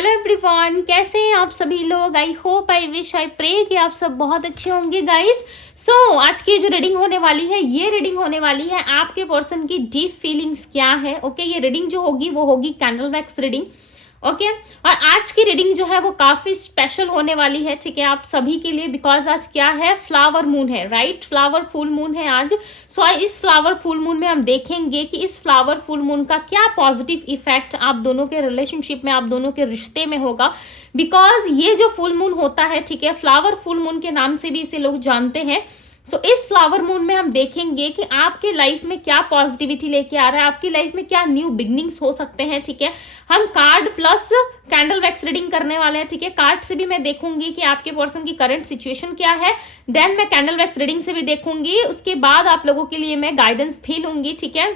Hello everyone, कैसे हैं आप सभी लोग। I hope, I wish, I pray कि आप सब बहुत अच्छे होंगे गाइस। सो आज की जो रीडिंग होने वाली है, ये रीडिंग होने वाली है आपके पर्सन की डीप फीलिंग्स क्या है। ओके, ये रीडिंग जो होगी वो होगी कैंडल वैक्स रीडिंग। ओके, और आज की रीडिंग जो है वो काफी स्पेशल होने वाली है, ठीक है, आप सभी के लिए। बिकॉज आज क्या है, फ्लावर मून है, राइट, फ्लावर फुल मून है आज। सो इस फ्लावर फुल मून में हम देखेंगे कि इस फ्लावर फुल मून का क्या पॉजिटिव इफेक्ट आप दोनों के रिलेशनशिप में, आप दोनों के रिश्ते में होगा। बिकॉज ये जो फुल मून होता है, ठीक है, फ्लावर फुल मून के नाम से भी इसे लोग जानते हैं। सो इस फ्लावर मून में हम देखेंगे कि आपके लाइफ में क्या पॉजिटिविटी लेके आ रहा है, आपकी लाइफ में क्या न्यू बिगनिंग्स हो सकते हैं, ठीक है। हम card plus candle wax reading करने वाले हैं, ठीक है। कार्ड से भी मैं देखूंगी कि आपके पर्सन की करंट सिचुएशन क्या है, देन मैं कैंडल वैक्स रीडिंग से भी देखूंगी। उसके बाद आप लोगों के लिए मैं गाइडेंस भी लूंगी, ठीक है,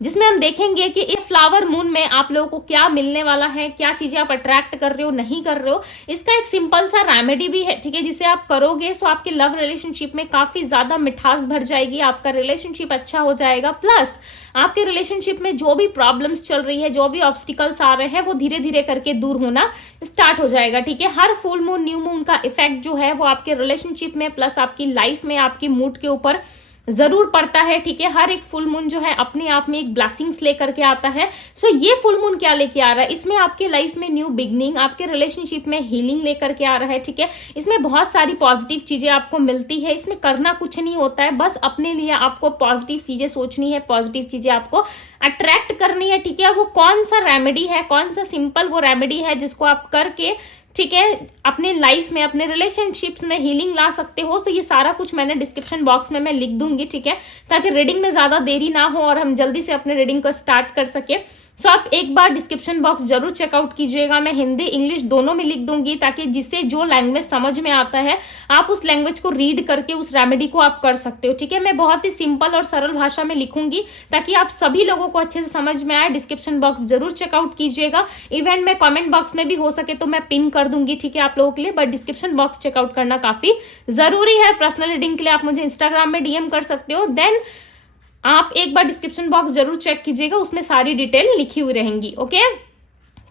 जिसमें हम देखेंगे कि इस फ्लावर मून में आप लोगों को क्या मिलने वाला है, क्या चीजें आप अट्रैक्ट कर रहे हो, नहीं कर रहे हो। इसका एक सिंपल सा रेमेडी भी है, ठीक है, जिसे आप करोगे सो आपके लव रिलेशनशिप में काफी ज्यादा मिठास भर जाएगी, आपका रिलेशनशिप अच्छा हो जाएगा। प्लस आपके रिलेशनशिप में जो भी प्रॉब्लम्स चल रही है, जो भी ऑब्स्टिकल्स आ रहे हैं, वो धीरे धीरे करके दूर होना स्टार्ट हो जाएगा, ठीक है। हर फुल मून, न्यू मून का इफेक्ट जो है वो आपके रिलेशनशिप में प्लस आपकी लाइफ में, आपकी मूड के ऊपर जरूर पड़ता है, ठीक है। हर एक फुल मून जो है अपने आप में एक ब्लेसिंग्स लेकर के आता है। सो ये फुल मून क्या लेके आ रहा है, इसमें आपके लाइफ में न्यू बिगनिंग, आपके रिलेशनशिप में हीलिंग लेकर के आ रहा है, ठीक है। इसमें बहुत सारी पॉजिटिव चीजें आपको मिलती है। इसमें करना कुछ नहीं होता है, बस अपने लिए आपको पॉजिटिव चीजें सोचनी है, पॉजिटिव चीजें आपको अट्रैक्ट करनी है, ठीक है। वो कौन सा रेमेडी है, कौन सा सिंपल वो रेमेडी है जिसको आप करके, ठीक है, अपने लाइफ में, अपने रिलेशनशिप्स में हीलिंग ला सकते हो। सो ये सारा कुछ मैंने डिस्क्रिप्शन बॉक्स में मैं लिख दूंगी, ठीक है, ताकि रीडिंग में ज्यादा देरी ना हो और हम जल्दी से अपने रीडिंग को स्टार्ट कर सके। सो आप एक बार डिस्क्रिप्शन बॉक्स जरूर चेकआउट कीजिएगा। मैं हिंदी इंग्लिश दोनों में लिख दूंगी, ताकि जिसे जो लैंग्वेज समझ में आता है आप उस लैंग्वेज को रीड करके उस रेमेडी को आप कर सकते हो, ठीक है। मैं बहुत ही सिंपल और सरल भाषा में लिखूंगी ताकि आप सभी लोगों को अच्छे से समझ में आए। डिस्क्रिप्शन बॉक्स जरूर चेकआउट कीजिएगा। इवन मैं कॉमेंट बॉक्स में भी हो सके तो मैं पिन कर दूंगी, ठीक है, आप लोगों के लिए। बट डिस्क्रिप्शन बॉक्स चेकआउट करना काफी जरूरी है। पर्सनल रीडिंग के लिए आप मुझे इंस्टाग्राम में डीएम कर सकते हो। देन आप एक बार डिस्क्रिप्शन बॉक्स जरूर चेक कीजिएगा, उसमें सारी डिटेल लिखी हुई रहेंगी। ओके,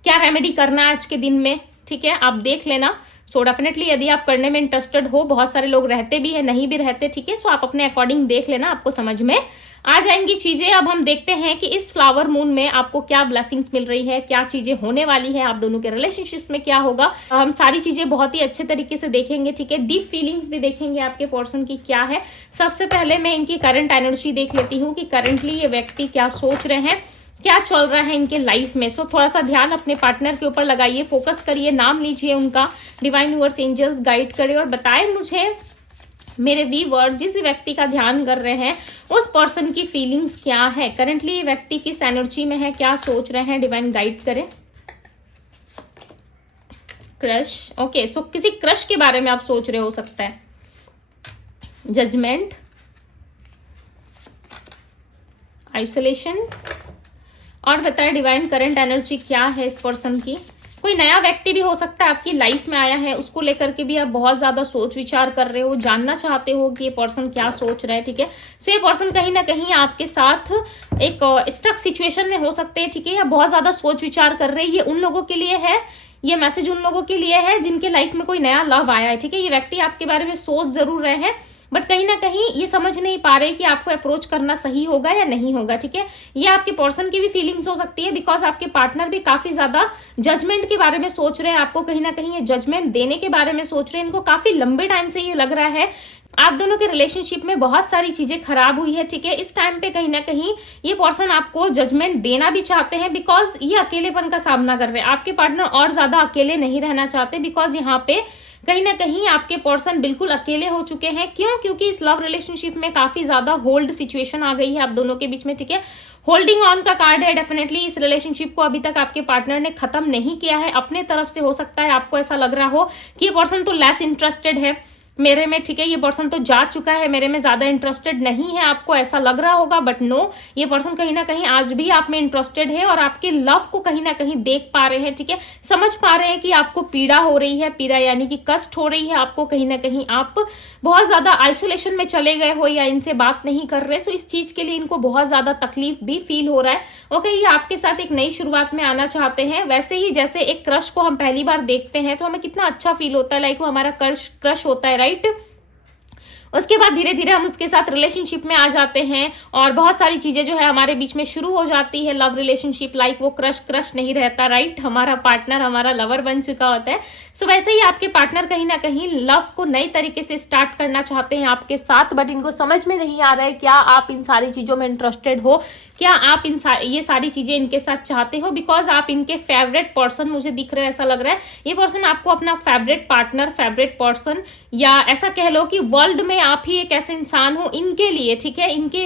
क्या रेमेडी करना है आज के दिन में, ठीक है, आप देख लेना। सो डेफिनेटली यदि आप करने में इंटरेस्टेड हो, बहुत सारे लोग रहते भी है, नहीं भी रहते, ठीक है। सो आप अपने अकॉर्डिंग देख लेना, आपको समझ में आ जाएंगी चीजें। अब हम देखते हैं कि इस फ्लावर मून में आपको क्या ब्लेसिंग्स मिल रही है, क्या चीजें होने वाली है, आप दोनों के रिलेशनशिप में क्या होगा। हम सारी चीजें बहुत ही अच्छे तरीके से देखेंगे, ठीक है। डीप फीलिंग्स भी देखेंगे आपके पर्सन की क्या है। सबसे पहले मैं इनकी करंट एनर्जी देख लेती हूँ कि करंटली ये व्यक्ति क्या सोच रहे हैं, क्या चल रहा है इनके लाइफ में। सो थोड़ा सा ध्यान अपने पार्टनर के ऊपर लगाइए, फोकस करिए, नाम लीजिए उनका, डिवाइन यूनिवर्स एंजल्स गाइड करे और बताए मुझे मेरे व्यूअर जिस व्यक्ति का ध्यान कर रहे हैं उस पर्सन की फीलिंग्स क्या है, करंटली ये व्यक्ति किस एनर्जी में है, क्या सोच रहे हैं, डिवाइन गाइड करें। क्रश, ओके, सो किसी क्रश के बारे में आप सोच रहे हो सकता है। जजमेंट, आइसोलेशन, और बताए डिवाइन करंट एनर्जी क्या है इस पर्सन की। कोई नया व्यक्ति भी हो सकता है आपकी लाइफ में आया है, उसको लेकर के भी आप बहुत ज्यादा सोच विचार कर रहे हो, जानना चाहते हो कि ये पर्सन क्या सोच रहा है, ठीक है। सो ये पर्सन कहीं ना कहीं आपके साथ एक स्टक सिचुएशन में हो सकते हैं, ठीक है, या बहुत ज्यादा सोच विचार कर रहे हैं। ये उन लोगों के लिए है, ये मैसेज उन लोगों के लिए है जिनके लाइफ में कोई नया लव आया है, ठीक है। ये व्यक्ति आपके बारे में सोच जरूर रहे हैं, बट कहीं ना कहीं ये समझ नहीं पा रहे कि आपको अप्रोच करना सही होगा या नहीं होगा, ठीक है। ये आपके पर्सन की भी फीलिंग्स हो सकती है, बिकॉज आपके पार्टनर भी काफी ज्यादा जजमेंट के बारे में सोच रहे हैं, आपको कहीं ना कहीं ये जजमेंट देने के बारे में सोच रहे हैं। इनको काफी लंबे टाइम से ये लग रहा है आप दोनों के रिलेशनशिप में बहुत सारी चीजें खराब हुई है, ठीक है। इस टाइम पे कहीं ना कहीं ये पर्सन आपको जजमेंट देना भी चाहते हैं, बिकॉज ये अकेलेपन का सामना कर रहे हैं। आपके पार्टनर और ज्यादा अकेले नहीं रहना चाहते, बिकॉज यहाँ पे कहीं ना कहीं आपके पर्सन बिल्कुल अकेले हो चुके हैं। क्यों? क्योंकि इस लव रिलेशनशिप में काफी ज्यादा होल्ड सिचुएशन आ गई है आप दोनों के बीच में, ठीक है। होल्डिंग ऑन का कार्ड है। डेफिनेटली इस रिलेशनशिप को अभी तक आपके पार्टनर ने खत्म नहीं किया है, अपने तरफ से हो सकता है आपको ऐसा लग रहा हो कि ये पर्सन तो लेस इंटरेस्टेड है, मेरे में, ठीक है, ये पर्सन तो जा चुका है, मेरे में ज़्यादा इंटरेस्टेड नहीं है, आपको ऐसा लग रहा होगा, बट नो, ये पर्सन कहीं ना कहीं आज भी आप में इंटरेस्टेड है और आपके लव को कहीं ना कहीं देख पा रहे हैं, ठीक है, समझ पा रहे हैं कि आपको पीड़ा हो रही है, पीड़ा यानी कि कष्ट हो रही है आपको, कहीं ना कहीं आप बहुत ज़्यादा आइसोलेशन में चले गए हो या इनसे बात नहीं कर रहे, सो इस चीज़ के लिए इनको बहुत ज़्यादा तकलीफ भी फील हो रहा है। ओके, ये आपके साथ एक नई शुरुआत में आना चाहते हैं। वैसे ही जैसे एक क्रश को हम पहली बार देखते हैं तो हमें कितना अच्छा फील होता है, लाइक वो हमारा क्रश होता है, राइट। उसके बाद धीरे धीरे हम उसके साथ रिलेशनशिप में आ जाते हैं और बहुत सारी चीज़ें जो है हमारे बीच में शुरू हो जाती है। लव रिलेशनशिप, लाइक वो क्रश नहीं रहता, राइट, हमारा पार्टनर हमारा लवर बन चुका होता है। सो वैसे ही आपके पार्टनर कहीं ना कहीं लव को नई तरीके से स्टार्ट करना चाहते हैं आपके साथ, बट इनको समझ में नहीं आ रहा है क्या आप इन सारी चीज़ों में इंटरेस्टेड हो, क्या आप ये सारी चीज़ें इनके साथ चाहते हो, बिकॉज आप इनके फेवरेट पर्सन मुझे दिख रहे हैं। ऐसा लग रहा है ये पर्सन आपको अपना फेवरेट पार्टनर, फेवरेट पर्सन, या ऐसा कह लो कि वर्ल्ड में आप ही एक ऐसे इंसान हो इनके लिए, ठीक है, इनके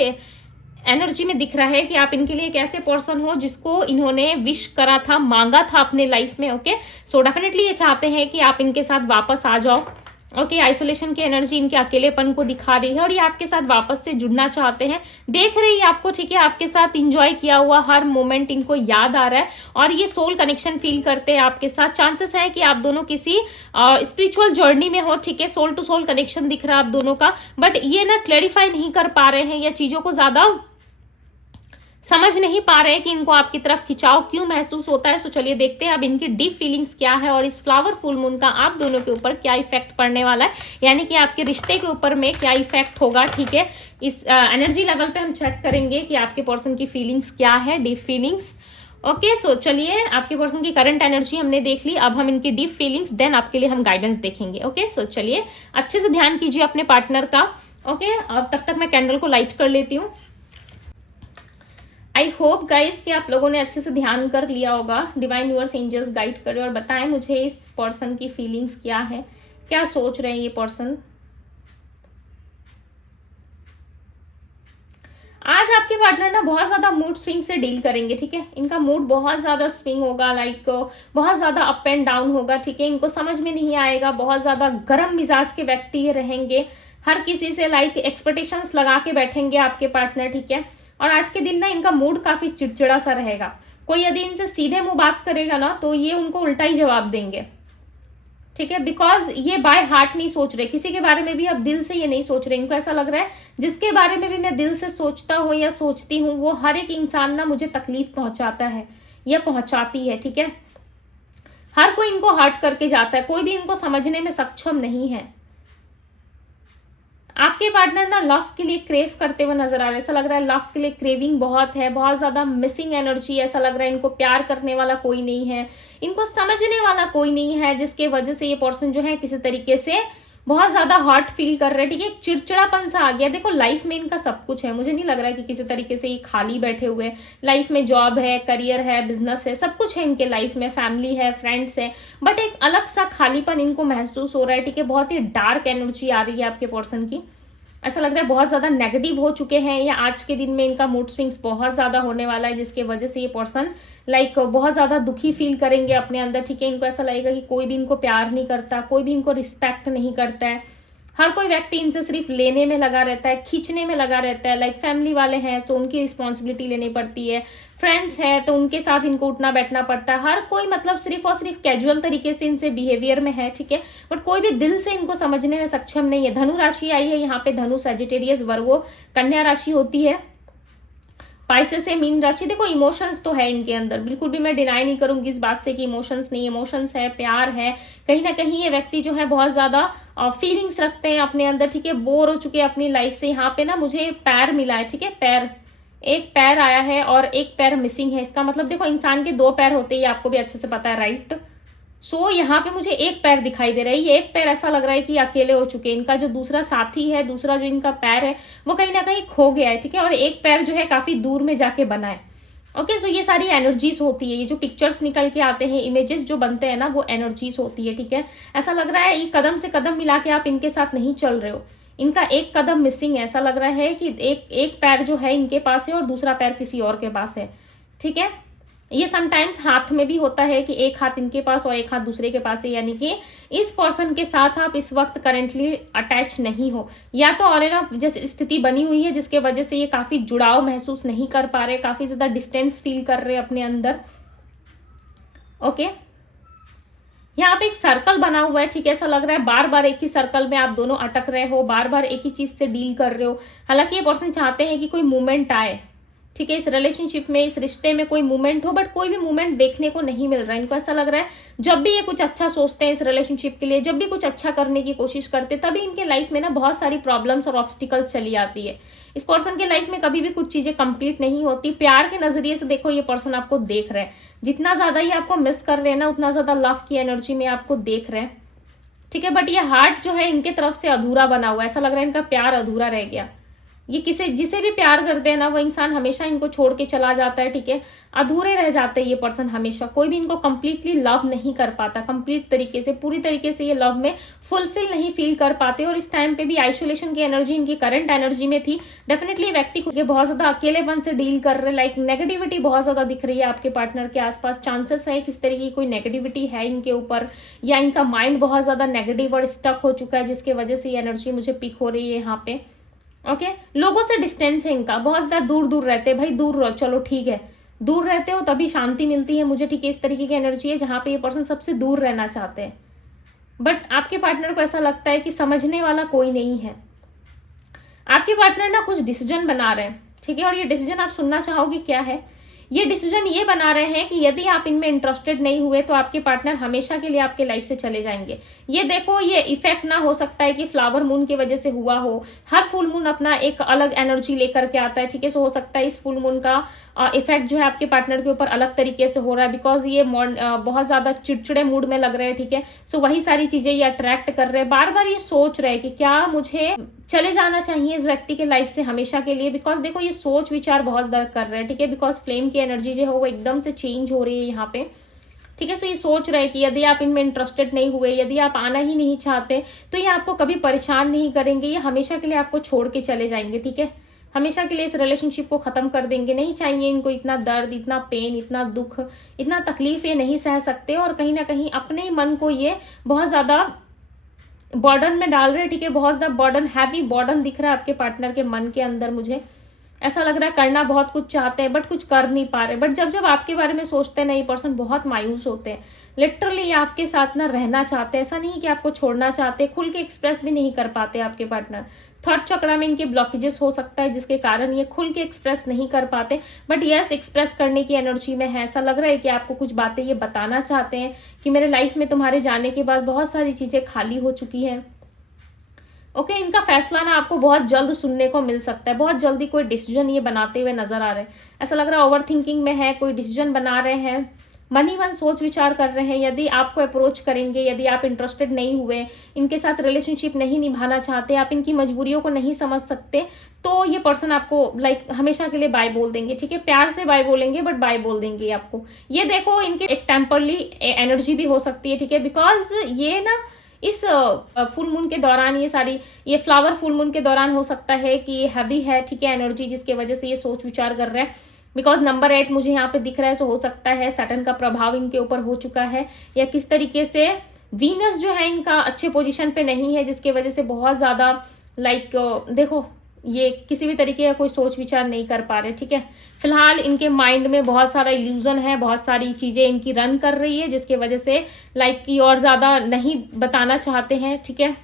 एनर्जी में दिख रहा है कि आप इनके लिए एक ऐसे पर्सन हो जिसको इन्होंने विश करा था, मांगा था अपने लाइफ में। ओके, सो डेफिनेटली ये चाहते हैं कि आप इनके साथ वापस आ जाओ। ओके, आइसोलेशन की एनर्जी इनके अकेलेपन को दिखा रही है और ये आपके साथ वापस से जुड़ना चाहते हैं, देख रही है आपको, ठीक है, आपके साथ इंजॉय किया हुआ हर मोमेंट इनको याद आ रहा है और ये सोल कनेक्शन फील करते हैं आपके साथ। चांसेस है कि आप दोनों किसी स्पिरिचुअल जर्नी में हो, ठीक है, सोल टू सोल कनेक्शन दिख रहा है आप दोनों का, बट ये ना क्लैरिफाई नहीं कर पा रहे हैं या चीज़ों को ज़्यादा समझ नहीं पा रहे कि इनको आपकी तरफ खिंचाव क्यों महसूस होता है। सो चलिए देखते हैं अब इनकी डीप फीलिंग्स क्या है और इस फ्लावर फुल मून का आप दोनों के ऊपर क्या इफेक्ट पड़ने वाला है, यानी कि आपके रिश्ते के ऊपर में क्या इफेक्ट होगा, ठीक है। इस एनर्जी लेवल पे हम चेक करेंगे कि आपके पर्सन की फीलिंग्स क्या है, डीप फीलिंग्स। ओके, सो चलिए आपके पर्सन की करंट एनर्जी हमने देख ली, अब हम इनकी डीप फीलिंग्स, देन आपके लिए हम गाइडेंस देखेंगे। ओके, सो चलिए अच्छे से ध्यान कीजिए अपने पार्टनर का। ओके, अब तब तक मैं कैंडल को लाइट कर लेती हूँ। आई होप गाइस कि आप लोगों ने अच्छे से ध्यान कर लिया होगा। डिवाइन यूनिवर्स एंजल्स गाइड करें और बताएं मुझे इस पर्सन की फीलिंग्स क्या है, क्या सोच रहे हैं ये पर्सन। आज आपके पार्टनर ना बहुत ज़्यादा मूड स्विंग से डील करेंगे, ठीक है, इनका मूड बहुत ज़्यादा स्विंग होगा, लाइक बहुत ज़्यादा अप एंड डाउन होगा, ठीक है, इनको समझ में नहीं आएगा, बहुत ज़्यादा गर्म मिजाज के व्यक्ति ये रहेंगे, हर किसी से लाइक एक्सपेक्टेशंस लगा के बैठेंगे आपके पार्टनर, ठीक है। और आज के दिन ना इनका मूड काफ़ी चिड़चिड़ा सा रहेगा, कोई यदि इनसे सीधे मुंह बात करेगा ना तो ये उनको उल्टा ही जवाब देंगे, ठीक है, बिकॉज ये बाय हार्ट नहीं सोच रहे किसी के बारे में भी, अब दिल से ये नहीं सोच रहे। इनको ऐसा लग रहा है जिसके बारे में भी मैं दिल से सोचता हूँ या सोचती हूँ वो हर एक इंसान ना मुझे तकलीफ पहुंचाता है या पहुंचाती है, ठीक है, हर कोई इनको हर्ट करके जाता है, कोई भी इनको समझने में सक्षम नहीं है। आपके पार्टनर ना लव के लिए क्रेव करते हुए नजर आ रहे हैं, ऐसा लग रहा है लव के लिए क्रेविंग बहुत है, बहुत ज्यादा मिसिंग एनर्जी, ऐसा लग रहा है इनको प्यार करने वाला कोई नहीं है, इनको समझने वाला कोई नहीं है, जिसके वजह से ये पर्सन जो है किसी तरीके से बहुत ज्यादा हॉट फील कर रहे हैं, ठीक है, चिड़चिड़ापन सा आ गया। देखो लाइफ में इनका सब कुछ है, मुझे नहीं लग रहा है कि किसी तरीके से ये खाली बैठे हुए, लाइफ में जॉब है, करियर है, बिजनेस है, सब कुछ है इनके लाइफ में, फैमिली है, फ्रेंड्स है, बट एक अलग सा खालीपन इनको महसूस हो रहा है, ठीक है, बहुत ही डार्क एनर्जी आ रही है आपके पर्सन की, ऐसा लग रहा है बहुत ज़्यादा नेगेटिव हो चुके हैं या आज के दिन में इनका मूड स्विंग्स बहुत ज़्यादा होने वाला है, जिसके वजह से ये पर्सन लाइक बहुत ज़्यादा दुखी फील करेंगे अपने अंदर, ठीक है, इनको ऐसा लगेगा कि कोई भी इनको प्यार नहीं करता, कोई भी इनको रिस्पेक्ट नहीं करता है, हर कोई व्यक्ति इनसे सिर्फ लेने में लगा रहता है, खींचने में लगा रहता है, लाइक फैमिली वाले हैं तो उनकी रिस्पॉन्सिबिलिटी लेनी पड़ती है, फ्रेंड्स हैं तो उनके साथ इनको उठना बैठना पड़ता है, हर कोई मतलब सिर्फ और सिर्फ कैजुअल तरीके से इनसे बिहेवियर में है, ठीक है, बट कोई भी दिल से इनको समझने में सक्षम नहीं है। धनु राशि आई है यहाँ पे, धनु, सजिटेरियस, वर्गो, कन्या राशि होती है, पाइसेस से मीन राशि। देखो इमोशंस तो है इनके अंदर, बिल्कुल भी मैं डिनाई नहीं करूंगी इस बात से कि इमोशंस नहीं, इमोशंस है, प्यार है, कहीं ना कहीं ये व्यक्ति जो है बहुत ज्यादा फीलिंग्स रखते हैं अपने अंदर, ठीक है, बोर हो चुके हैं अपनी लाइफ से। यहाँ पे ना मुझे पैर मिला है, ठीक है, पैर, एक पैर आया है और एक पैर मिसिंग है, इसका मतलब देखो इंसान के दो पैर होते हैं, आपको भी अच्छे से पता है, राइट। सो यहाँ पे मुझे एक पैर दिखाई दे रहा है, ये एक पैर ऐसा लग रहा है कि अकेले हो चुके हैं, इनका जो दूसरा साथी है, दूसरा जो इनका पैर है वो कहीं ना कहीं खो गया है, ठीक है, और एक पैर जो है काफी दूर में जाके बना है। ओके, सो ये सारी एनर्जीज होती है, ये जो पिक्चर्स निकल के आते हैं, इमेजेस जो बनते हैं ना, वो एनर्जीज होती है, ठीक है। ऐसा लग रहा है ये कदम से कदम मिला के आप इनके साथ नहीं चल रहे हो, इनका एक कदम मिसिंग है, ऐसा लग रहा है कि एक पैर जो है इनके पास है और दूसरा पैर किसी और के पास है, ठीक है, ये समटाइम्स हाथ में भी होता है कि एक हाथ इनके पास और एक हाथ दूसरे के पास है, यानी कि इस पर्सन के साथ आप इस वक्त करेंटली अटैच नहीं हो, या तो ऑन एंड ऑफ जैसे स्थिति बनी हुई है जिसके वजह से ये काफी जुड़ाव महसूस नहीं कर पा रहे, काफी ज्यादा डिस्टेंस फील कर रहे अपने अंदर। ओके, यहाँ पे एक सर्कल बना हुआ है, ठीक है। ऐसा लग रहा है बार बार एक ही सर्कल में आप दोनों अटक रहे हो, बार बार एक ही चीज से डील कर रहे हो। हालांकि ये पर्सन चाहते हैं कि कोई मूवमेंट आए, ठीक है, इस रिलेशनशिप में, इस रिश्ते में कोई मूवमेंट हो, बट कोई भी मूवमेंट देखने को नहीं मिल रहा है। इनको ऐसा लग रहा है जब भी ये कुछ अच्छा सोचते हैं इस रिलेशनशिप के लिए, जब भी कुछ अच्छा करने की कोशिश करते, तभी इनके लाइफ में ना बहुत सारी प्रॉब्लम्स और ऑब्स्टिकल्स चली आती है। इस पर्सन के लाइफ में कभी भी कुछ चीजें कंप्लीट नहीं होती। प्यार के नजरिए से देखो, ये पर्सन आपको देख रहे हैं, जितना ज्यादा ये आपको मिस कर रहे हैं ना, उतना ज्यादा लव की एनर्जी में आपको देख रहे हैं, ठीक है। बट ये हार्ट जो है इनके तरफ से अधूरा बना हुआ है, ऐसा लग रहा है इनका प्यार अधूरा रह गया। ये किसे जिसे भी प्यार करते हैं ना, वो इंसान हमेशा इनको छोड़ के चला जाता है, ठीक है। अधूरे रह जाते हैं ये पर्सन हमेशा, कोई भी इनको कंप्लीटली लव नहीं कर पाता, कंप्लीट तरीके से, पूरी तरीके से ये लव में फुलफिल नहीं फील कर पाते। और इस टाइम पे भी आइसोलेशन की एनर्जी इनकी करंट एनर्जी में थी। डेफिनेटली व्यक्ति को ये बहुत ज्यादा अकेलेपन से डील कर रहे, लाइक नेगेटिविटी बहुत ज्यादा दिख रही है आपके पार्टनर के आसपास। चांसेस है किस तरीके की कोई नेगेटिविटी है इनके ऊपर, या इनका माइंड बहुत ज्यादा नेगेटिव और स्टक हो चुका है, जिसकी वजह से ये एनर्जी मुझे पिक हो रही है यहाँ पे। ओके, लोगों से डिस्टेंस है इनका, बहुत ज्यादा दूर दूर रहते हैं। भाई दूर रहो, चलो ठीक है, दूर रहते हो तभी शांति मिलती है मुझे, ठीक है। इस तरीके की एनर्जी है जहां पे ये पर्सन सबसे दूर रहना चाहते हैं, बट आपके पार्टनर को ऐसा लगता है कि समझने वाला कोई नहीं है। आपके पार्टनर ना कुछ डिसीजन बना रहे हैं, ठीक है, और ये डिसीजन आप सुनना चाहोगे क्या है। ये डिसीजन ये बना रहे हैं कि यदि आप इनमें इंटरेस्टेड नहीं हुए तो आपके पार्टनर हमेशा के लिए आपके लाइफ से चले जाएंगे। ये देखो, ये इफेक्ट ना हो सकता है कि फ्लावर मून की वजह से हुआ हो। हर फुल मून अपना एक अलग एनर्जी लेकर के आता है, ठीक है। सो हो सकता है इस फुल मून का इफेक्ट जो है आपके पार्टनर के ऊपर अलग तरीके से हो रहा है, बिकॉज ये बहुत ज्यादा चिड़चिड़े मूड में लग रहे हैं, ठीक है। सो वही सारी चीजें ये अट्रैक्ट कर रहे हैं, बार बार ये सोच रहे हैं कि क्या मुझे चले जाना चाहिए इस व्यक्ति के लाइफ से हमेशा के लिए। बिकॉज देखो, ये सोच विचार बहुत ज्यादा कर रहे हैं, ठीक है। बिकॉज फ्लेम की एनर्जी जो है वो एकदम से चेंज हो रही है यहाँ पे, ठीक है। सो ये सोच रहे हैं कि यदि आप इनमें इंटरेस्टेड नहीं हुए, यदि आप आना ही नहीं चाहते, तो ये आपको कभी परेशान नहीं करेंगे, ये हमेशा के लिए आपको छोड़ के चले जाएंगे, ठीक है। हमेशा के लिए इस रिलेशनशिप को खत्म कर देंगे। नहीं चाहिए इनको इतना दर्द, इतना पेन, इतना दुख, इतना तकलीफ, ये नहीं सह सकते। और कहीं ना कहीं अपने मन को ये बहुत ज्यादा बर्डन में डाल रहे हैं, ठीक है। बहुत ज्यादा बर्डन, हैवी बर्डन दिख रहा है आपके पार्टनर के मन के अंदर। मुझे ऐसा लग रहा है करना बहुत कुछ चाहते हैं बट कुछ कर नहीं पा रहे। बट जब जब आपके बारे में सोचते हैं ना, ये पर्सन बहुत मायूस होते हैं। लिटरली आपके साथ ना रहना चाहते हैं, ऐसा नहीं कि आपको छोड़ना चाहते, खुल के एक्सप्रेस भी नहीं कर पाते आपके पार्टनर। थर्ड चक्र में इनके ब्लॉकेजेस हो सकता है, जिसके कारण ये खुल के एक्सप्रेस नहीं कर पाते। बट यस, एक्सप्रेस करने की एनर्जी में है। ऐसा लग रहा है कि आपको कुछ बातें ये बताना चाहते हैं कि मेरे लाइफ में तुम्हारे जाने के बाद बहुत सारी चीजें खाली हो चुकी है। ओके, इनका फैसला ना आपको बहुत जल्द सुनने को मिल सकता है। बहुत जल्दी कोई डिसीजन ये बनाते हुए नजर आ रहे हैं। ऐसा लग रहा है ओवर थिंकिंग में है, कोई डिसीजन बना रहे हैं, मन ही मन सोच विचार कर रहे हैं। यदि आपको अप्रोच करेंगे, यदि आप इंटरेस्टेड नहीं हुए, इनके साथ रिलेशनशिप नहीं निभाना चाहते, आप इनकी मजबूरियों को नहीं समझ सकते, तो ये पर्सन आपको लाइक हमेशा के लिए बाय बोल देंगे, ठीक है। प्यार से बाय बोलेंगे बट बाय बोल देंगे आपको। ये देखो, इनके एक टेम्परली एनर्जी भी हो सकती है, ठीक है। बिकॉज ये ना इस फुल मून के दौरान, ये फ्लावर फुल मून के दौरान हो सकता है कि ये हैवी है, ठीक है, एनर्जी, जिसकी वजह से ये सोच विचार कर रहे हैं। बिकॉज नंबर 8 मुझे यहाँ पे दिख रहा है। सो हो सकता है सैटर्न का प्रभाव इनके ऊपर हो चुका है, या किस तरीके से वीनस जो है इनका अच्छे पोजीशन पे नहीं है, जिसकी वजह से बहुत ज्यादा लाइक देखो, ये किसी भी तरीके का कोई सोच विचार नहीं कर पा रहे, ठीक है। फिलहाल इनके माइंड में बहुत सारा इल्यूजन है, बहुत सारी चीजें इनकी रन कर रही है, जिसकी वजह से लाइक की और ज्यादा नहीं बताना चाहते हैं, ठीक है।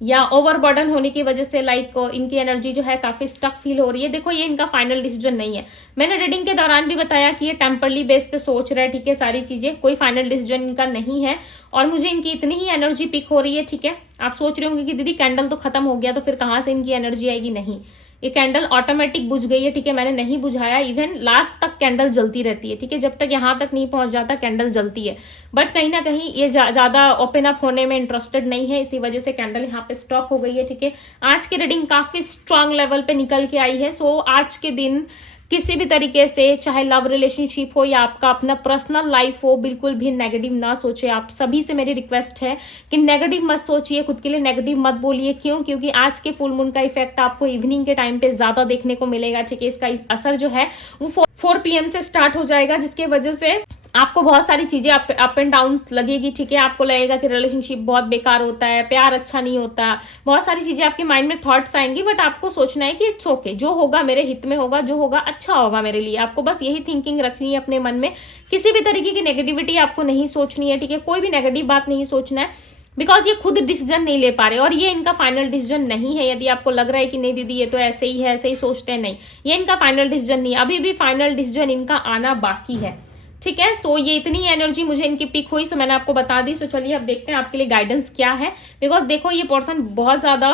या ओवरबर्डन होने की वजह से लाइक इनकी एनर्जी जो है काफी स्टक फील हो रही है। देखो, ये इनका फाइनल डिसीजन नहीं है। मैंने रीडिंग के दौरान भी बताया कि ये टेम्परली बेस पे सोच रहा है, ठीक है, सारी चीजें, कोई फाइनल डिसीजन इनका नहीं है। और मुझे इनकी इतनी ही एनर्जी पिक हो रही है, ठीक है। आप सोच रहे होंगे कि दीदी कैंडल तो खत्म हो गया, तो फिर कहाँ से इनकी एनर्जी आएगी। नहीं, ये कैंडल ऑटोमेटिक बुझ गई है, ठीक है, मैंने नहीं बुझाया। इवन लास्ट तक कैंडल जलती रहती है, ठीक है, जब तक यहाँ तक नहीं पहुंच जाता कैंडल जलती है। बट कहीं ना कहीं ये ज्यादा ओपन अप होने में इंटरेस्टेड नहीं है, इसी वजह से कैंडल यहाँ पे स्टॉप हो गई है, ठीक है। आज की रीडिंग काफी स्ट्रांग लेवल पे निकल के आई है। सो आज के दिन किसी भी तरीके से, चाहे लव रिलेशनशिप हो या आपका अपना पर्सनल लाइफ हो, बिल्कुल भी नेगेटिव ना सोचे। आप सभी से मेरी रिक्वेस्ट है कि नेगेटिव मत सोचिए, खुद के लिए नेगेटिव मत बोलिए। क्यों? क्योंकि आज के फुल मून का इफेक्ट आपको इवनिंग के टाइम पे ज्यादा देखने को मिलेगा, ठीक है। इसका असर जो है वो 4 PM से स्टार्ट हो जाएगा, जिसके वजह से आपको बहुत सारी चीजें अप एंड डाउन लगेगी, ठीक है। आपको लगेगा कि रिलेशनशिप बहुत बेकार होता है, प्यार अच्छा नहीं होता, बहुत सारी चीजें आपके माइंड में थॉट्स आएंगी। बट आपको सोचना है कि इट्स ओके, जो होगा मेरे हित में होगा, जो होगा अच्छा होगा मेरे लिए। आपको बस यही थिंकिंग रखनी है अपने मन में। किसी भी तरीके की नेगेटिविटी आपको नहीं सोचनी है, ठीक है। कोई भी नेगेटिव बात नहीं सोचना है, बिकॉज ये खुद डिसीजन नहीं ले पा रहे और ये इनका फाइनल डिसीजन नहीं है। यदि आपको लग रहा है कि नहीं दीदी ये तो ऐसे ही है, ऐसे ही सोचते हैं, नहीं, ये इनका फाइनल डिसीजन नहीं है। अभी भी फाइनल डिसीजन इनका आना बाकी है, ठीक है। सो ये इतनी एनर्जी मुझे इनकी पिक हुई, सो मैंने आपको बता दी। सो चलिए अब देखते हैं आपके लिए गाइडेंस क्या है। बिकॉज देखो ये पर्सन बहुत ज्यादा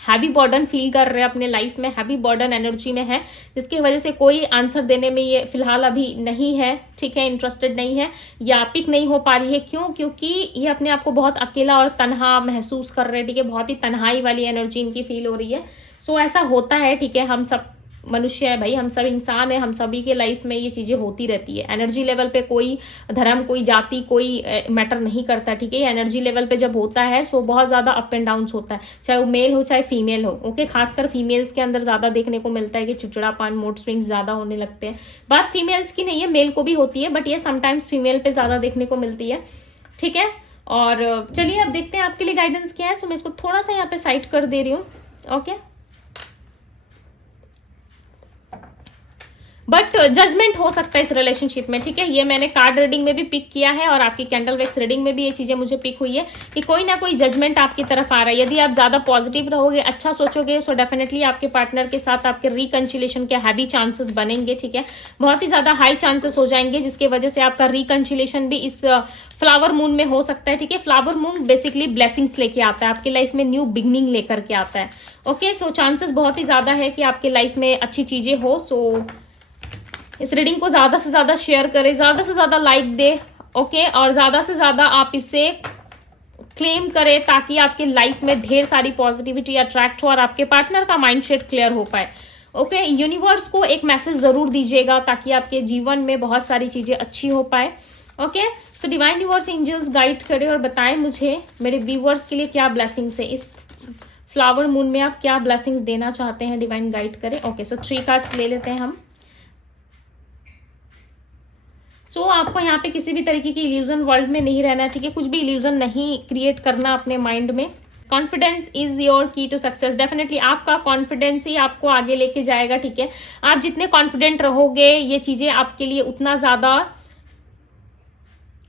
हैवी बर्डन फील कर रहे हैं अपने लाइफ में, हैवी बर्डन एनर्जी में है, जिसकी वजह से कोई आंसर देने में ये फिलहाल अभी नहीं है, ठीक है, इंटरेस्टेड नहीं है या पिक नहीं हो पा रही है। क्यों? क्योंकि ये अपने आप को बहुत अकेला और तन्हा महसूस कर रहे हैं, ठीक है। बहुत ही तन्हाई वाली एनर्जी इनकी फील हो रही है। सो ऐसा होता है, ठीक है। हम सब मनुष्य है भाई, हम सब इंसान है, हम सभी के लाइफ में ये चीजें होती रहती है। एनर्जी लेवल पे कोई धर्म, कोई जाति, कोई मैटर नहीं करता, ठीक है। एनर्जी लेवल पे जब होता है सो बहुत ज्यादा अप एंड डाउन होता है, चाहे वो मेल हो चाहे फीमेल हो, ओके। खासकर फीमेल्स के अंदर ज्यादा देखने को मिलता है कि चिड़चिड़ापन, मूड स्विंग्स ज्यादा होने लगते हैं। बात फीमेल्स की नहीं है, मेल को भी होती है, बट ये समटाइम्स फीमेल पे ज्यादा देखने को मिलती है, ठीक है। और चलिए अब देखते हैं आपके लिए गाइडेंस क्या है। तो मैं इसको थोड़ा सा यहाँ पे साइड कर दे रही हूँ, ओके। बट जजमेंट हो सकता है इस रिलेशनशिप में, ठीक है। ये मैंने कार्ड रीडिंग में भी पिक किया है और आपकी कैंडल वैक्स रीडिंग में भी ये चीजें मुझे पिक हुई है कि कोई ना कोई जजमेंट आपकी तरफ आ रहा है। यदि आप ज्यादा पॉजिटिव रहोगे, अच्छा सोचोगे, सो डेफिनेटली आपके पार्टनर के साथ आपके रिकंसिलेशन के हैवी चांसेस बनेंगे, ठीक है। बहुत ही ज्यादा हाई चांसेस हो जाएंगे, जिसकी वजह से आपका रिकंसिलेशन भी इस फ्लावर मून में हो सकता है, ठीक है। फ्लावर मून बेसिकली ब्लेसिंग्स लेके आता है आपकी लाइफ में, न्यू बिगनिंग लेकर के आता है, ओके। सो चांसेस बहुत ही ज्यादा है कि आपके लाइफ में अच्छी चीजें हो। सो इस रीडिंग को ज्यादा से ज्यादा शेयर करें, ज्यादा से ज्यादा लाइक दे, ओके। और ज्यादा से ज्यादा आप इसे क्लेम करें ताकि आपके लाइफ में ढेर सारी पॉजिटिविटी अट्रैक्ट हो और आपके पार्टनर का माइंडसेट क्लियर हो पाए, ओके। यूनिवर्स को एक मैसेज जरूर दीजिएगा ताकि आपके जीवन में बहुत सारी चीजें अच्छी हो पाए, okay. So divine universe angels guide करें और बताएं मुझे मेरे व्यूवर्स के लिए क्या ब्लेसिंग्स है इस फ्लावर मून में, आप क्या ब्लेसिंग्स देना चाहते हैं, डिवाइन गाइड करें, ओके। सो 3 कार्ड्स ले लेते हैं हम। सो आपको यहाँ पे किसी भी तरीके की इल्यूजन वर्ल्ड में नहीं रहना है, ठीक है। कुछ भी इल्यूजन नहीं क्रिएट करना अपने माइंड में। कॉन्फिडेंस इज योर की टू सक्सेस। डेफिनेटली आपका कॉन्फिडेंस ही आपको आगे लेके जाएगा, ठीक है। आप जितने कॉन्फिडेंट रहोगे ये चीजें आपके लिए उतना ज्यादा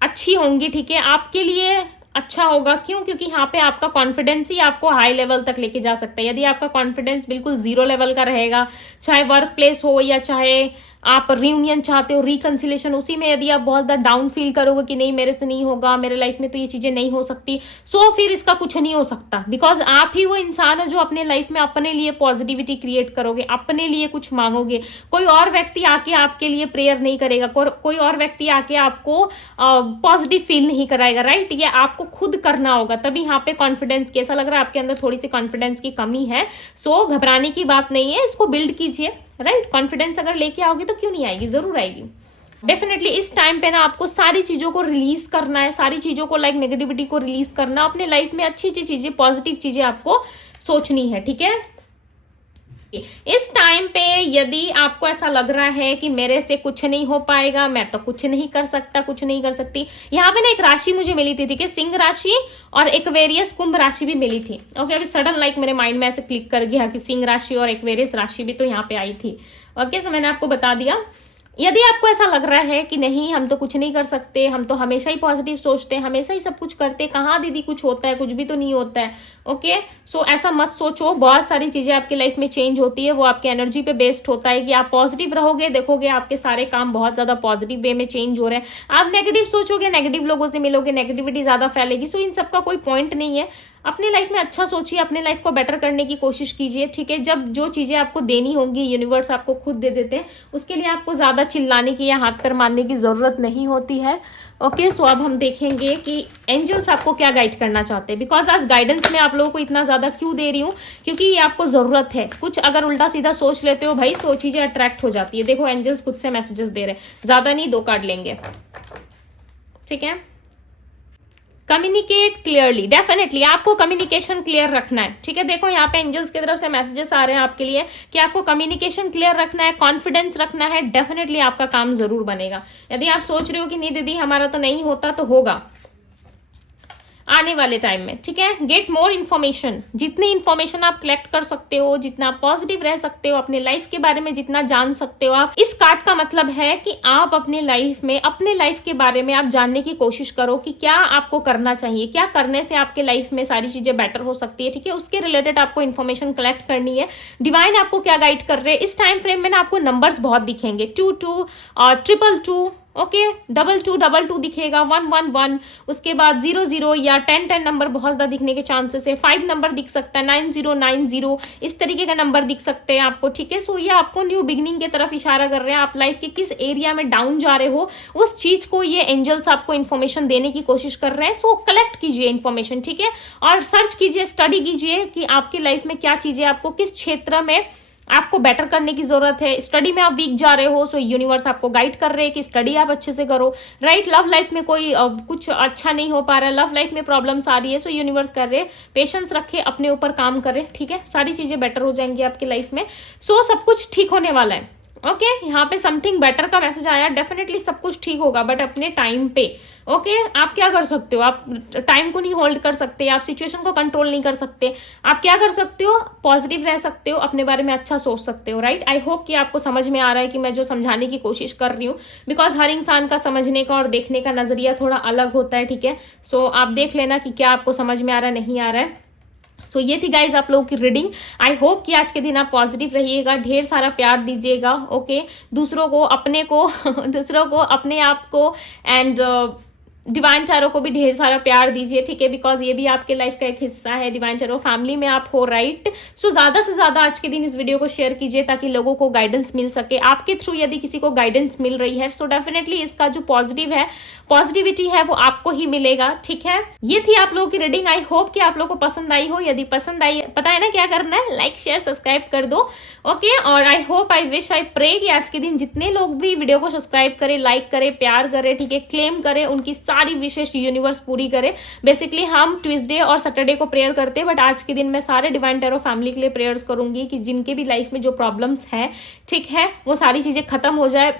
अच्छी होंगी, ठीक है। आपके लिए अच्छा होगा। क्यों? क्योंकि यहाँ पे आपका कॉन्फिडेंस ही आपको हाई लेवल तक लेके जा सकता है। यदि आपका कॉन्फिडेंस बिल्कुल 0 लेवल का रहेगा, चाहे वर्क प्लेस हो या चाहे आप रियूनियन चाहते हो, रिकंसिलेशन, उसी में यदि आप बहुत ज़्यादा डाउन फील करोगे कि नहीं मेरे से नहीं होगा, मेरे लाइफ में तो ये चीज़ें नहीं हो सकती, सो फिर इसका कुछ नहीं हो सकता। बिकॉज आप ही वो इंसान है जो अपने लाइफ में अपने लिए पॉजिटिविटी क्रिएट करोगे, अपने लिए कुछ मांगोगे। कोई और व्यक्ति आके आपके लिए प्रेयर नहीं करेगा, कोई और व्यक्ति आके आपको पॉजिटिव फील नहीं कराएगा, राइट। ये आपको खुद करना होगा, तभी यहाँ पे कॉन्फिडेंस की, ऐसा लग रहा है आपके अंदर थोड़ी सी कॉन्फिडेंस की कमी है। सो घबराने की बात नहीं है, इसको बिल्ड कीजिए, राइट। कॉन्फिडेंस अगर लेके आओगे तो क्यों नहीं आएगी, जरूर आएगी। डेफिनेटली इस टाइम पे ना आपको सारी चीजों को रिलीज करना है, सारी चीजों को लाइक नेगेटिविटी को रिलीज करना, अपने लाइफ में अच्छी अच्छी चीजें, पॉजिटिव चीजें आपको सोचनी है, ठीक है। इस टाइम पे यदि आपको ऐसा लग रहा है कि मेरे से कुछ नहीं हो पाएगा, मैं तो कुछ नहीं कर सकता, कुछ नहीं कर सकती, यहाँ पे ना एक राशि मुझे मिली थी, ठीक है, सिंह राशि और एक्वेरियस कुंभ राशि भी मिली थी, ओके। अभी सडन लाइक मेरे माइंड में ऐसे क्लिक कर गया कि सिंह राशि और एक्वेरियस राशि भी तो यहाँ पे आई थी, ओके। सो मैंने आपको बता दिया। यदि आपको ऐसा लग रहा है कि नहीं हम तो कुछ नहीं कर सकते, हम तो हमेशा ही पॉजिटिव सोचते हैं, हमेशा ही सब कुछ करते हैं, कहाँ दीदी कुछ होता है, कुछ भी तो नहीं होता है, ओके। सो ऐसा मत सोचो। बहुत सारी चीजें आपकी लाइफ में चेंज होती है, वो आपके एनर्जी पे बेस्ड होता है कि आप पॉजिटिव रहोगे, देखोगे आपके सारे काम बहुत ज्यादा पॉजिटिव वे में चेंज हो रहे हैं। आप नेगेटिव सोचोगे, नेगेटिव लोगों से मिलोगे, नेगेटिविटी ज्यादा फैलेगी। सो इन सबका कोई पॉइंट नहीं है। अपनी लाइफ में अच्छा सोचिए, अपने लाइफ को बेटर करने की कोशिश कीजिए, ठीक है। जब जो चीजें आपको देनी होंगी यूनिवर्स आपको खुद दे देते हैं, उसके लिए आपको ज्यादा चिल्लाने की या हाथ पैर मारने की जरूरत नहीं होती है, ओके, सो अब हम देखेंगे कि एंजल्स आपको क्या गाइड करना चाहते हैं, बिकॉज आज गाइडेंस में आप लोगों को इतना ज़्यादा क्यों दे रही हूँ, क्योंकि ये आपको ज़रूरत है। कुछ अगर उल्टा सीधा सोच लेते हो भाई, सो चीज़ें अट्रैक्ट हो जाती है। देखो एंजल्स खुद से मैसेजेस दे रहे हैं, ज़्यादा नहीं, 2 कार्ड लेंगे, ठीक है। कम्युनिकेट क्लियरली, डेफिनेटली आपको कम्युनिकेशन क्लियर रखना है, ठीक है। देखो यहाँ पे एंजल्स की तरफ से मैसेजेस आ रहे हैं आपके लिए कि आपको कम्युनिकेशन क्लियर रखना है, कॉन्फिडेंस रखना है, डेफिनेटली आपका काम जरूर बनेगा। यदि आप सोच रहे हो कि नहीं दीदी हमारा तो नहीं होता, तो होगा आने वाले टाइम में, ठीक है। गेट मोर इन्फॉर्मेशन, जितनी इन्फॉर्मेशन आप कलेक्ट कर सकते हो, जितना पॉजिटिव रह सकते हो, अपने लाइफ के बारे में जितना जान सकते हो आप। इस कार्ड का मतलब है कि आप अपने लाइफ में, अपने लाइफ के बारे में आप जानने की कोशिश करो कि क्या आपको करना चाहिए, क्या करने से आपके लाइफ में सारी चीजें बेटर हो सकती है, ठीक है। उसके रिलेटेड आपको इन्फॉर्मेशन कलेक्ट करनी है। डिवाइन आपको क्या गाइड कर रहे हैं इस टाइम फ्रेम में ना, आपको नंबर्स बहुत दिखेंगे, 22 और 222, ओके, 2222 दिखेगा, 111, उसके बाद 00 या 1010 नंबर बहुत ज़्यादा दिखने के चांसेस है। 5 नंबर दिख सकता है, 9090, इस तरीके का नंबर दिख सकते हैं आपको, ठीक है। सो ये आपको न्यू बिगनिंग की तरफ इशारा कर रहे हैं। आप लाइफ के किस एरिया में डाउन जा रहे हो, उस चीज़ को ये एंजल्स आपको इन्फॉर्मेशन देने की कोशिश कर रहे हैं। सो कलेक्ट कीजिए इन्फॉर्मेशन, ठीक है, और सर्च कीजिए, स्टडी कीजिए कि आपकी लाइफ में क्या चीज़ें, आपको किस क्षेत्र में आपको बेटर करने की जरूरत है। स्टडी में आप वीक जा रहे हो, सो यूनिवर्स आपको गाइड कर रहे हैं कि स्टडी आप अच्छे से करो, राइट। लव लाइफ में कोई कुछ अच्छा नहीं हो पा रहा है, लव लाइफ में प्रॉब्लम्स आ रही है, सो यूनिवर्स कर रहे हैं पेशेंस रखे, अपने ऊपर काम करें, ठीक है। सारी चीजें बेटर हो जाएंगी आपकी लाइफ में। सो सब कुछ ठीक होने वाला है, ओके। यहाँ पे समथिंग बेटर का मैसेज आया, डेफिनेटली सब कुछ ठीक होगा, बट अपने टाइम पे, ओके। आप क्या कर सकते हो, आप टाइम को नहीं होल्ड कर सकते, आप सिचुएशन को कंट्रोल नहीं कर सकते। आप क्या कर सकते हो, पॉजिटिव रह सकते हो, अपने बारे में अच्छा सोच सकते हो, राइट। आई होप कि आपको समझ में आ रहा है कि मैं जो समझाने की कोशिश कर रही हूँ, बिकॉज हर इंसान का समझने का और देखने का नजरिया थोड़ा अलग होता है, ठीक है। सो आप देख लेना कि क्या आपको समझ में आ रहा है, नहीं आ रहा है। सो ये थी गाइज आप लोगों की रीडिंग। आई होप कि आज के दिन आप पॉजिटिव रहिएगा, ढेर सारा प्यार दीजिएगा, ओके। दूसरों को, अपने को दूसरों को, अपने आप को, एंड डिवाइन टैरो को भी ढेर सारा प्यार दीजिए, ठीक है, बिकॉज ये भी आपके लाइफ का एक हिस्सा है। डिवाइन टैरो फैमिली में आप हो, राइट। सो ज़्यादा से ज़्यादा आज के दिन इस वीडियो को शेयर कीजिए ताकि लोगों को गाइडेंस मिल सके आपके थ्रू। यदि किसी को गाइडेंस मिल रही है, सो डेफिनेटली इसका जो पॉजिटिविटी है वो आपको ही मिलेगा, ठीक है। ये थी आप लोगों की रीडिंग। आई होप कि आप लोगों को पसंद आई हो। यदि पसंद आई, पता है ना क्या करना है, लाइक शेयर सब्सक्राइब कर दो, ओके। और I hope, I wish, I pray कि आज के दिन जितने लोग भी वीडियो को सब्सक्राइब करें, लाइक करें, प्यार करें, ठीक है, क्लेम करें, उनकी सारी विशेष यूनिवर्स पूरी करे। बेसिकली हम ट्यूसडे और सैटरडे को प्रेयर करते हैं, बट आज के दिन मैं सारे डिवाइन टैरो फैमिली के लिए प्रेयर्स करूंगी कि जिनके भी लाइफ में जो प्रॉब्लम्स है, ठीक है, वो सारी चीजें खत्म हो जाए।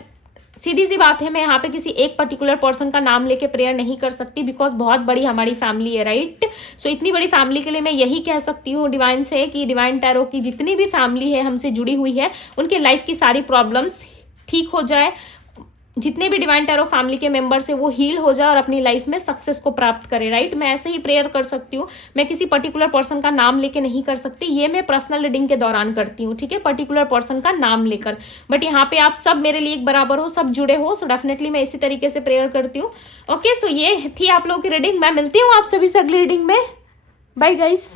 सीधी सी बात है, मैं यहाँ पे किसी एक पर्टिकुलर पर्सन का नाम लेके प्रेयर नहीं कर सकती, बिकॉज बहुत बड़ी हमारी फैमिली है, राइट। सो इतनी बड़ी फैमिली के लिए मैं यही कह सकती हूँ डिवाइन से कि डिवाइन टैरो की जितनी भी फैमिली है हमसे जुड़ी हुई है, उनके लाइफ की सारी प्रॉब्लम्स ठीक हो जाए, जितने भी डिवाइन टैरो फैमिली के मेंबर्स है वो हील हो जाए और अपनी लाइफ में सक्सेस को प्राप्त करे, राइट। मैं ऐसे ही प्रेयर कर सकती हूँ, मैं किसी पर्टिकुलर पर्सन का नाम लेके नहीं कर सकती। ये मैं पर्सनल रीडिंग के दौरान करती हूँ, ठीक है, पर्टिकुलर पर्सन का नाम लेकर। बट यहाँ पे आप सब मेरे लिए एक बराबर हो, सब जुड़े हो, सो डेफिनेटली मैं इसी तरीके से प्रेयर करती हूँ, ओके। सो ये थी आप लोगों की रीडिंग। मैं मिलती हूँ आप सभी से अगली रीडिंग में। Bye guys.